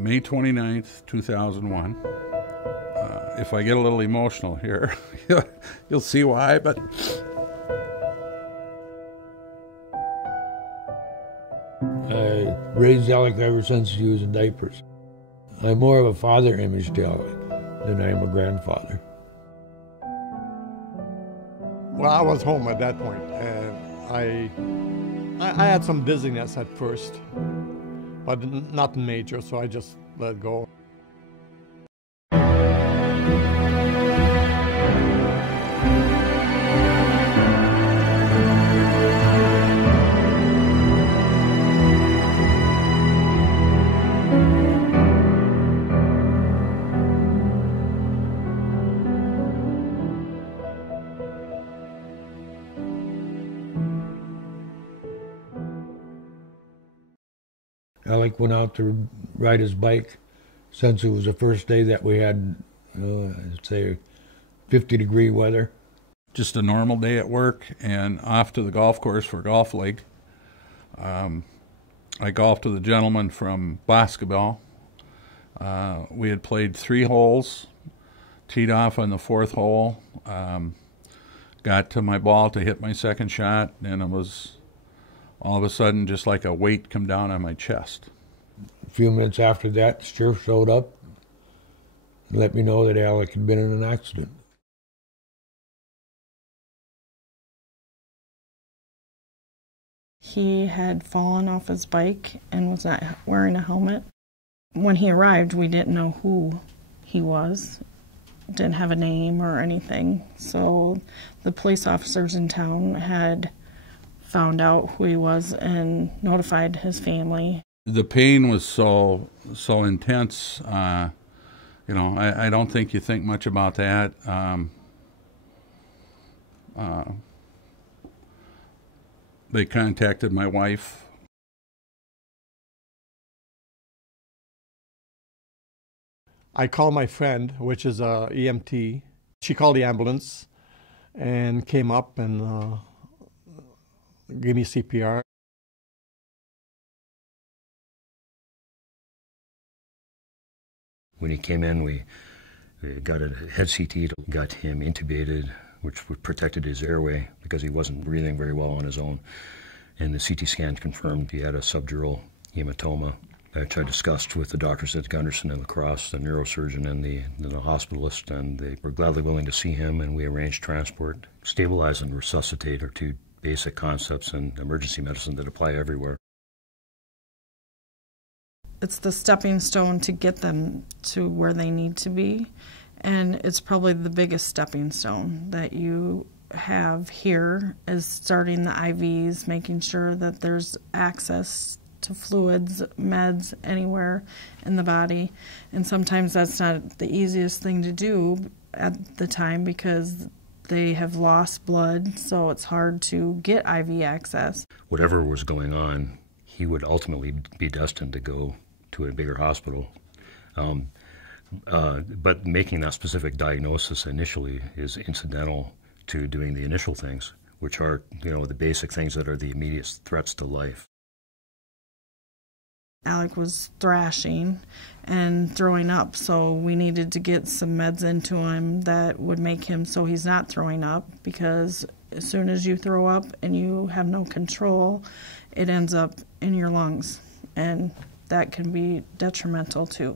May 29th, 2001. If I get a little emotional here, you'll see why, but I raised Alec ever since he was in diapers. I'm more of a father image to Alec than I am a grandfather. Well, I was home at that point, and I had some dizziness at first, but nothing major, so I just let it go. Alec went out to ride his bike since it was the first day that we had, I'd say, 50-degree weather. just a normal day at work and off to the golf course for a golf league. I golfed with a gentleman from basketball. We had played 3 holes, teed off on the 4th hole, got to my ball to hit my second shot, and it was all of a sudden just like a weight come down on my chest. A few minutes after that, the sheriff showed up and let me know that Alec had been in an accident. He had fallen off his bike and was not wearing a helmet. When he arrived, we didn't know who he was, didn't have a name or anything. So the police officers in town had found out who he was and notified his family. The pain was so intense. You know, I don't think you think much about that. They contacted my wife. I called my friend, which is a EMT. She called the ambulance and came up and gave me CPR. When he came in, we got a head CT, got him intubated, which protected his airway because he wasn't breathing very well on his own. And the CT scan confirmed he had a subdural hematoma, which I discussed with the doctors at Gunderson and La Crosse, the neurosurgeon and the hospitalist, and they were gladly willing to see him, and we arranged transport. Stabilize and resuscitate are 2 basic concepts in emergency medicine that apply everywhere. It's the stepping stone to get them to where they need to be, and it's probably the biggest stepping stone that you have here is starting the IVs, making sure that there's access to fluids, meds, anywhere in the body. And sometimes that's not the easiest thing to do at the time because they have lost blood, so it's hard to get IV access. Whatever was going on, he would ultimately be destined to go to a bigger hospital. But making that specific diagnosis initially is incidental to doing the initial things, which are, you know, the basic things that are the immediate threats to life. Alec was thrashing and throwing up, so we needed to get some meds into him that would make him so he's not throwing up, because as soon as you throw up and you have no control, it ends up in your lungs, and that can be detrimental too.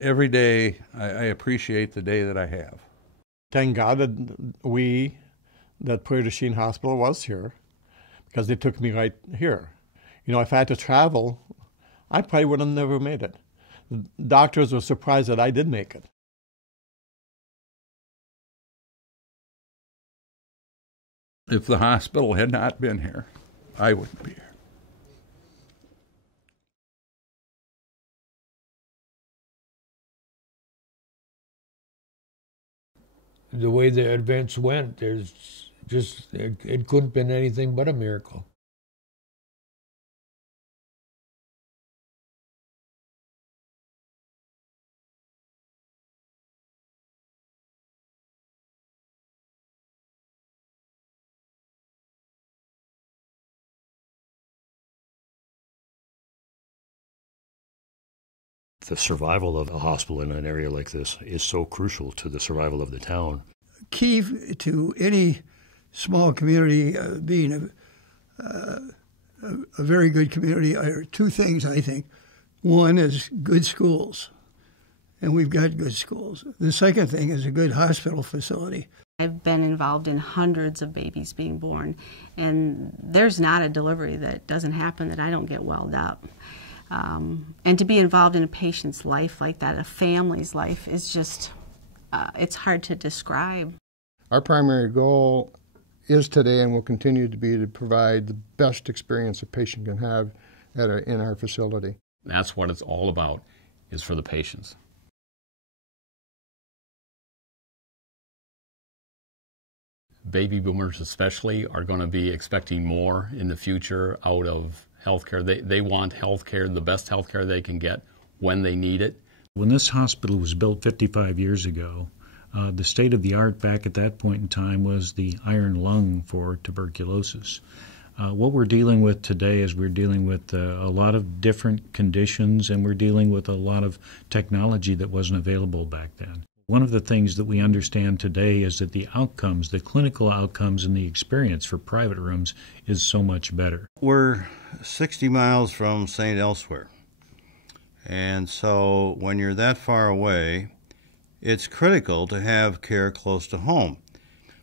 Every day, I appreciate the day that I have. Thank God that Prairie Chien Hospital was here, because they took me right here. You know, if I had to travel, I probably would have never made it. The doctors were surprised that I did make it. If the hospital had not been here, I wouldn't be here. The way the events went, there's just, it couldn't have been anything but a miracle. The survival of a hospital in an area like this is so crucial to the survival of the town. Key to any small community being a very good community are two things, I think. One is good schools, and we've got good schools. The second thing is a good hospital facility. I've been involved in hundreds of babies being born, and there's not a delivery that doesn't happen that I don't get welled up. And to be involved in a patient's life like that, a family's life, is just, it's hard to describe. Our primary goal is today and will continue to be to provide the best experience a patient can have in our facility. That's what it's all about, is for the patients. Baby boomers especially are going to be expecting more in the future out of healthcare. They want healthcare, the best healthcare they can get when they need it. When this hospital was built 55 years ago, the state of the art back at that point in time was the iron lung for tuberculosis. What we're dealing with today is we're dealing with a lot of different conditions, and we're dealing with a lot of technology that wasn't available back then. One of the things that we understand today is that the outcomes, the clinical outcomes and the experience for private rooms is so much better. We're 60 miles from St. Elsewhere, and so when you're that far away, it's critical to have care close to home.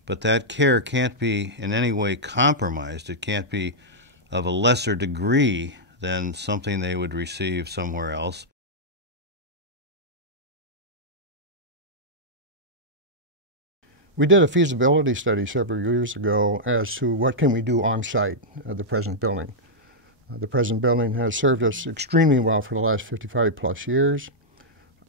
But that care can't be in any way compromised. It can't be of a lesser degree than something they would receive somewhere else. We did a feasibility study several years ago as to what can we do on site at the present building. The present building has served us extremely well for the last 55 plus years,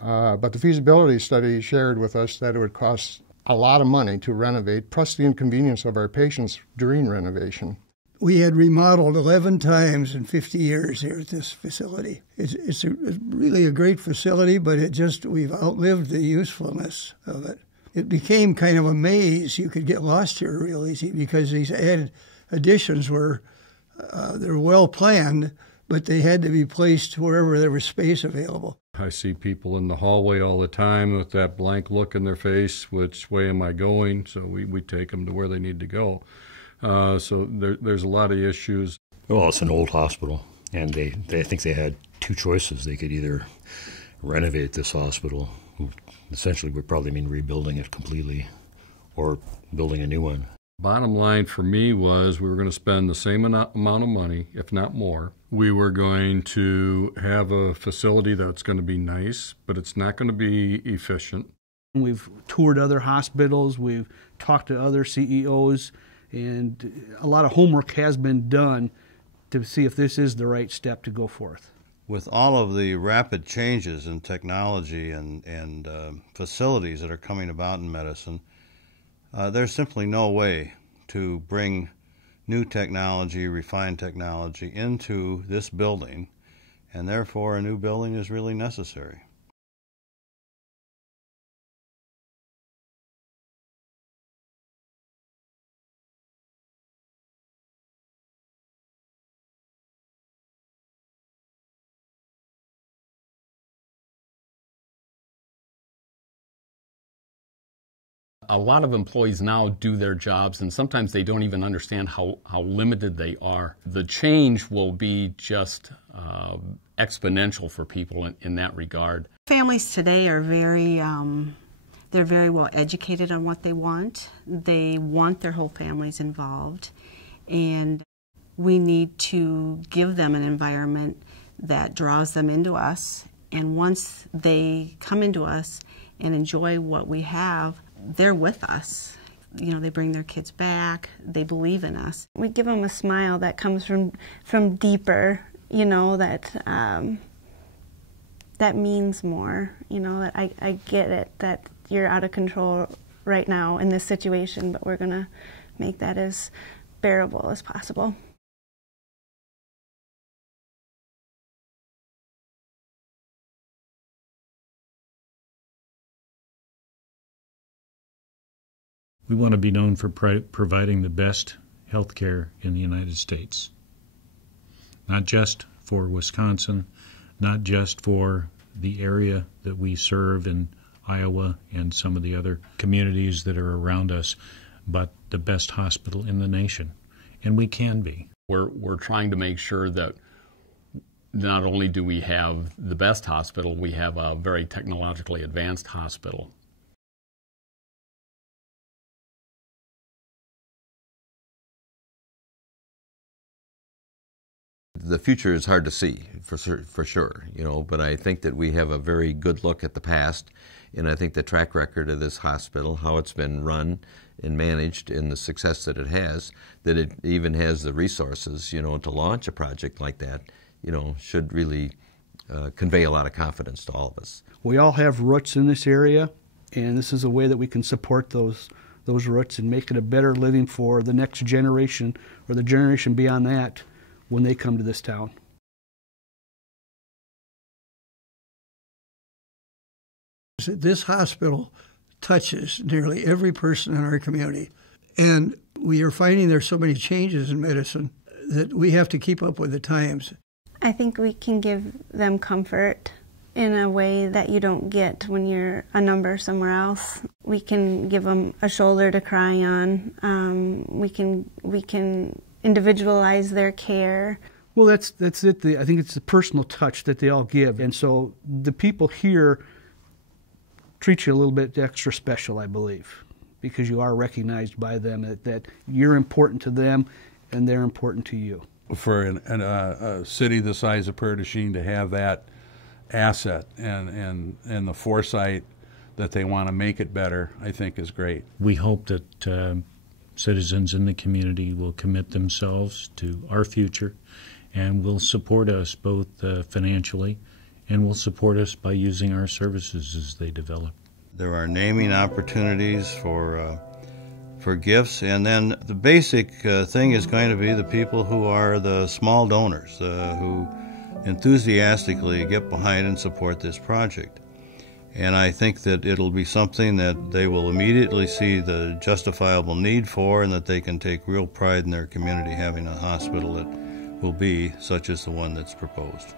but the feasibility study shared with us that it would cost a lot of money to renovate, plus the inconvenience of our patients during renovation. We had remodeled 11 times in 50 years here at this facility. It's really a great facility, but we've outlived the usefulness of it. It became kind of a maze. You could get lost here real easy because these added additions were they're well planned, but they had to be placed wherever there was space available. I see people in the hallway all the time with that blank look in their face, which way am I going? So we take them to where they need to go. So there's a lot of issues. Well, it's an old hospital, and they think they had two choices. They could either renovate this hospital, essentially would probably mean rebuilding it completely, or building a new one. Bottom line for me was we were going to spend the same amount of money, if not more. We were going to have a facility that's going to be nice, but it's not going to be efficient. We've toured other hospitals, we've talked to other CEOs, and a lot of homework has been done to see if this is the right step to go forth. With all of the rapid changes in technology and facilities that are coming about in medicine, there's simply no way to bring new technology, refined technology into this building, and therefore a new building is really necessary. A lot of employees now do their jobs, and sometimes they don't even understand how limited they are. The change will be just exponential for people in that regard. Families today are they're very well educated on what they want. They want their whole families involved, and we need to give them an environment that draws them into us. And once they come into us and enjoy what we have, they're with us. You know, they bring their kids back. They believe in us. We give them a smile that comes from deeper, you know, that means more, you know, that I get it, that you're out of control right now in this situation, but we're going to make that as bearable as possible. We want to be known for providing the best health care in the United States. Not just for Wisconsin, not just for the area that we serve in Iowa and some of the other communities that are around us, but the best hospital in the nation. And we can be. We're trying to make sure that not only do we have the best hospital, we have a very technologically advanced hospital. The future is hard to see, for sure, but I think that we have a very good look at the past, and I think the track record of this hospital, how it's been run and managed, and the success that it has, that it even has the resources, to launch a project like that, should really convey a lot of confidence to all of us. We all have roots in this area, and this is a way that we can support those roots and make it a better living for the next generation or the generation beyond that when they come to this town. This hospital touches nearly every person in our community, and we are finding there's so many changes in medicine that we have to keep up with the times. I think we can give them comfort in a way that you don't get when you're a number somewhere else. We can give them a shoulder to cry on. We can individualize their care. Well, that's it. I think it's the personal touch that they all give, and so the people here treat you a little bit extra special, I believe, because you are recognized by them that you're important to them and they're important to you. For a city the size of Prairie to have that asset and the foresight that they want to make it better, I think is great. We hope that citizens in the community will commit themselves to our future and will support us both financially and will support us by using our services as they develop. There are naming opportunities for gifts, and then the basic thing is going to be the people who are the small donors who enthusiastically get behind and support this project. And I think that it'll be something that they will immediately see the justifiable need for, and that they can take real pride in their community having a hospital that will be such as the one that's proposed.